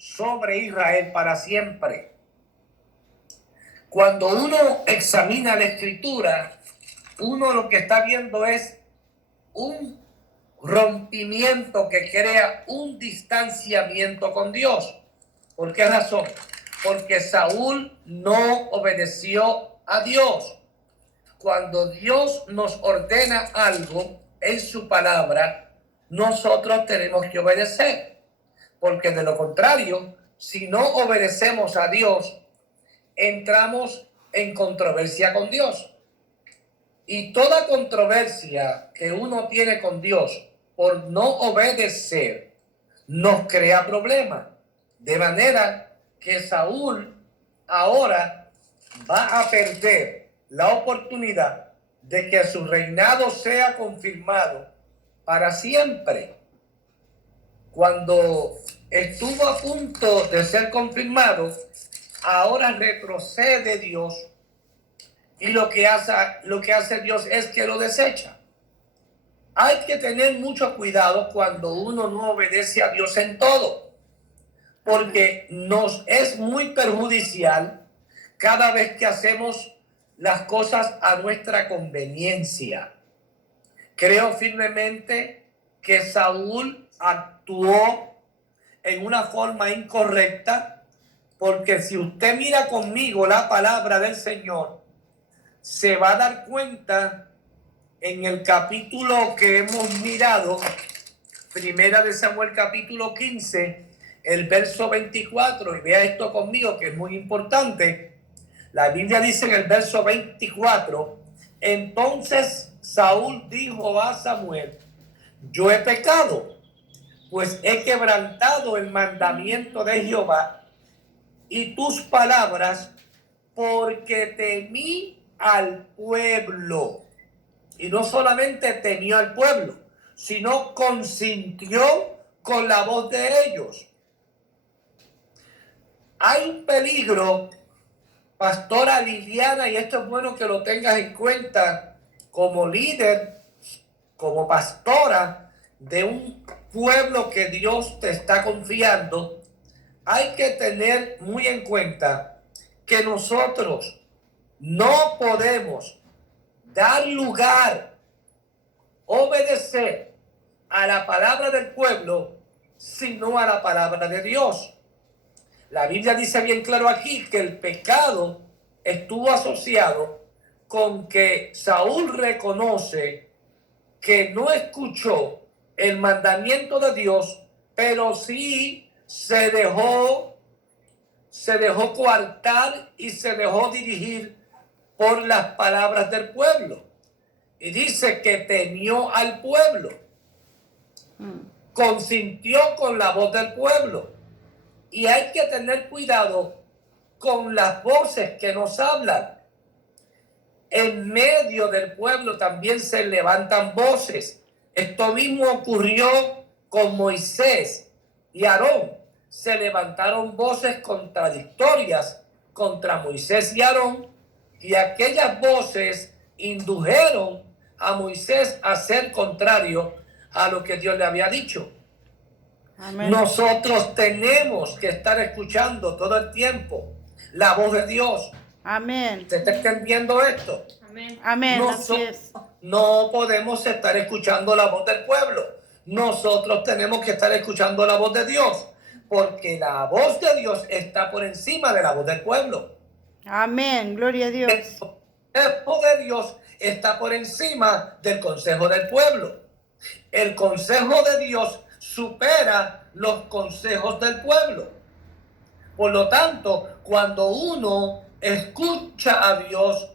sobre Israel para siempre. Cuando uno examina la Escritura, uno lo que está viendo es un rompimiento que crea un distanciamiento con Dios. ¿Por qué razón? Porque Saúl no obedeció a Dios. Cuando Dios nos ordena algo en su palabra, nosotros tenemos que obedecer. Porque de lo contrario, si no obedecemos a Dios, entramos en controversia con Dios. Y toda controversia que uno tiene con Dios por no obedecer nos crea problemas. De manera que Saúl ahora va a perder la oportunidad de que su reinado sea confirmado para siempre. Cuando estuvo a punto de ser confirmado, ahora retrocede Dios y lo que hace Dios es que lo desecha. Hay que tener mucho cuidado cuando uno no obedece a Dios en todo, porque nos es muy perjudicial cada vez que hacemos las cosas a nuestra conveniencia. Creo firmemente que Saúl actuó en una forma incorrecta, porque si usted mira conmigo la palabra del Señor, se va a dar cuenta en el capítulo que hemos mirado, Primera de Samuel capítulo 15, el verso 24, y vea esto conmigo que es muy importante. La Biblia dice en el verso 24, entonces Saúl dijo a Samuel, yo he pecado, pues he quebrantado el mandamiento de Jehová y tus palabras, porque temí al pueblo. Y no solamente temió al pueblo, sino consintió con la voz de ellos. Hay un peligro, pastora Liliana, y esto es bueno que lo tengas en cuenta como líder, como pastora de un pueblo que Dios te está confiando. Hay que tener muy en cuenta que nosotros no podemos dar lugar, obedecer a la palabra del pueblo, sino a la palabra de Dios. La Biblia dice bien claro aquí que el pecado estuvo asociado con que Saúl reconoce que no escuchó el mandamiento de Dios, pero sí se dejó coartar y se dejó dirigir por las palabras del pueblo. Y dice que temió al pueblo, consintió con la voz del pueblo. Y hay que tener cuidado con las voces que nos hablan. En medio del pueblo también se levantan voces. Esto mismo ocurrió con Moisés y Aarón. Se levantaron voces contradictorias contra Moisés y Aarón, y aquellas voces indujeron a Moisés a ser contrario a lo que Dios le había dicho. Amén. Nosotros tenemos que estar escuchando todo el tiempo la voz de Dios. Amén. ¿Usted está entendiendo esto? Amén. Amén. Nosotros no podemos estar escuchando la voz del pueblo. Nosotros tenemos que estar escuchando la voz de Dios, porque la voz de Dios está por encima de la voz del pueblo. Amén. Gloria a Dios. El consejo de Dios está por encima del consejo del pueblo. El consejo de Dios supera los consejos del pueblo. Por lo tanto, cuando uno escucha a Dios,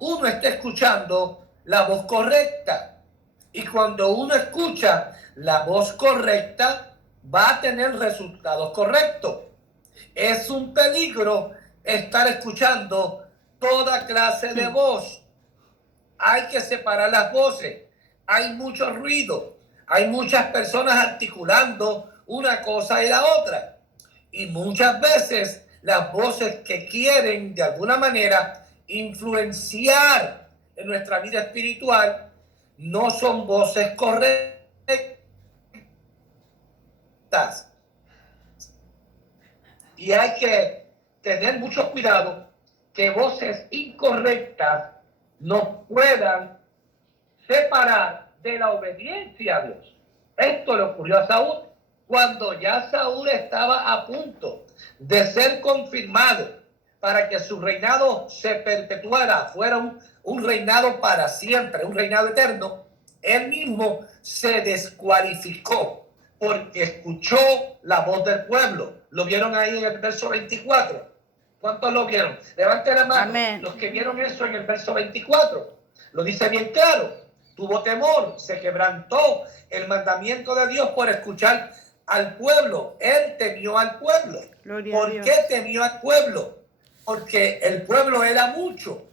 uno está escuchando la voz correcta. Y cuando uno escucha la voz correcta, va a tener resultados correctos. Es un peligro estar escuchando toda clase de voz. Hay que separar las voces. Hay mucho ruido. Hay muchas personas articulando una cosa y la otra. Y muchas veces las voces que quieren de alguna manera influenciar en nuestra vida espiritual no son voces correctas. Y hay que tener mucho cuidado que voces incorrectas nos puedan separar de la obediencia a Dios. Esto le ocurrió a Saúl cuando ya Saúl estaba a punto de ser confirmado para que su reinado se perpetuara, fuera un reinado para siempre, un reinado eterno. Él mismo se descualificó porque escuchó la voz del pueblo. Lo vieron ahí en el verso 24. ¿Cuántos lo vieron? Levanten la mano. Amén. Los que vieron eso en el verso 24. Lo dice bien claro. Tuvo temor, se quebrantó el mandamiento de Dios por escuchar al pueblo. Él temió al pueblo. Gloria a ¿Por Dios. qué temió al pueblo? Porque el pueblo era mucho.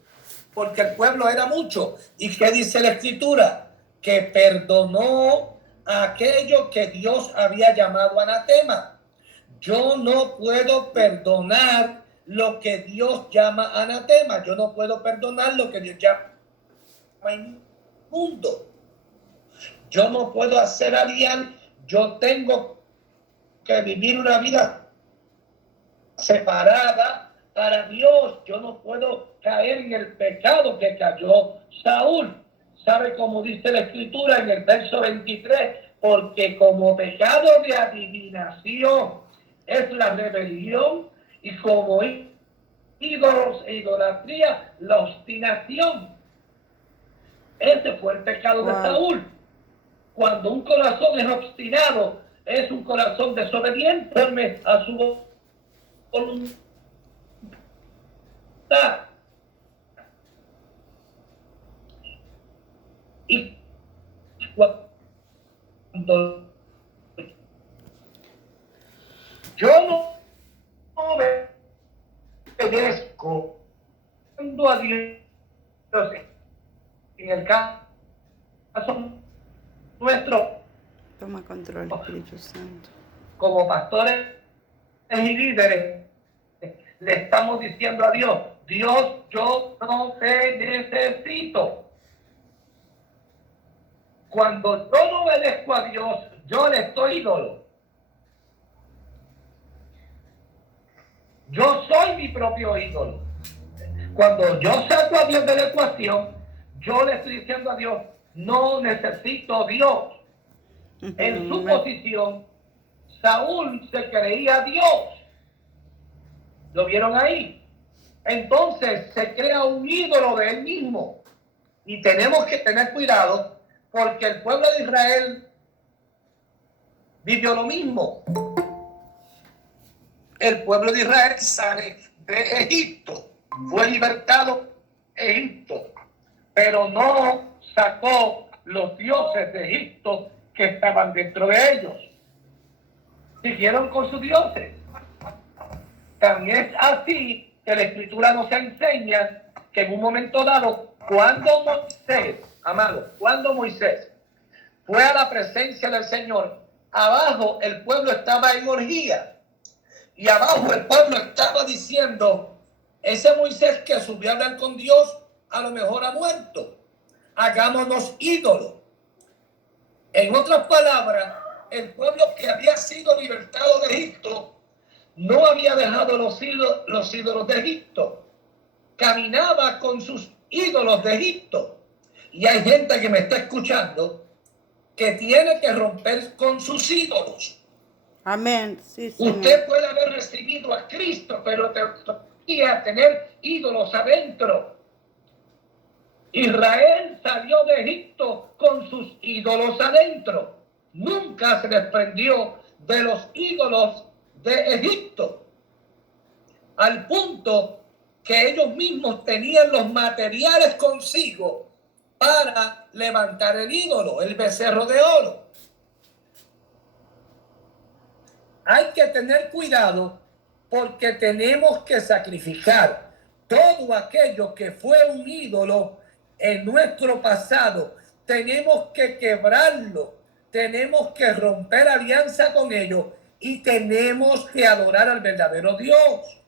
Porque el pueblo era mucho. ¿Y qué dice la Escritura? Que perdonó a aquello que Dios había llamado anatema. Yo no puedo perdonar lo que Dios llama anatema. Yo no puedo perdonar lo que Dios llama inmundo. Yo no puedo hacer alianza. Yo tengo que vivir una vida separada para Dios. Yo no puedo caer en el pecado que cayó Saúl. ¿Sabe cómo dice la Escritura en el verso 23? Porque como pecado de adivinación es la rebelión, y como ídolos e idolatría, la obstinación. Ese fue el pecado de Saúl. Cuando un corazón es obstinado, es un corazón desobediente a su voluntad. Y cuando yo no obedezco a Dios, en el caso nuestro, Toma control, Espíritu Santo. como pastores y líderes, le estamos diciendo a Dios: Dios, yo no te necesito. Cuando yo no obedezco a Dios, yo le estoy ídolo. Yo soy mi propio ídolo. Cuando yo saco a Dios de la ecuación, yo le estoy diciendo a Dios: no necesito a Dios. En su posición, Saúl se creía Dios. ¿Lo vieron ahí? Entonces se crea un ídolo de él mismo. Y tenemos que tener cuidado, porque el pueblo de Israel vivió lo mismo. El pueblo de Israel sale de Egipto, fue libertado de Egipto, pero no sacó los dioses de Egipto que estaban dentro de ellos. Siguieron con sus dioses. También es así que la Escritura nos enseña que en un momento dado, cuando Moisés, amado, cuando Moisés fue a la presencia del Señor, abajo el pueblo estaba en orgía. Y abajo el pueblo estaba diciendo: ese Moisés que subió a hablar con Dios a lo mejor ha muerto. Hagámonos ídolos. En otras palabras, el pueblo que había sido libertado de Egipto no había dejado los ídolos de Egipto. Caminaba con sus ídolos de Egipto. Y hay gente que me está escuchando que tiene que romper con sus ídolos. Amén. Sí, Señor. Usted puede haber recibido a Cristo, pero todavía tener ídolos adentro. Israel salió de Egipto con sus ídolos adentro. Nunca se desprendió de los ídolos de Egipto. Al punto que ellos mismos tenían los materiales consigo para levantar el ídolo, el becerro de oro. Hay que tener cuidado, porque tenemos que sacrificar todo aquello que fue un ídolo en nuestro pasado. Tenemos que quebrarlo, tenemos que romper alianza con ellos y tenemos que adorar al verdadero Dios.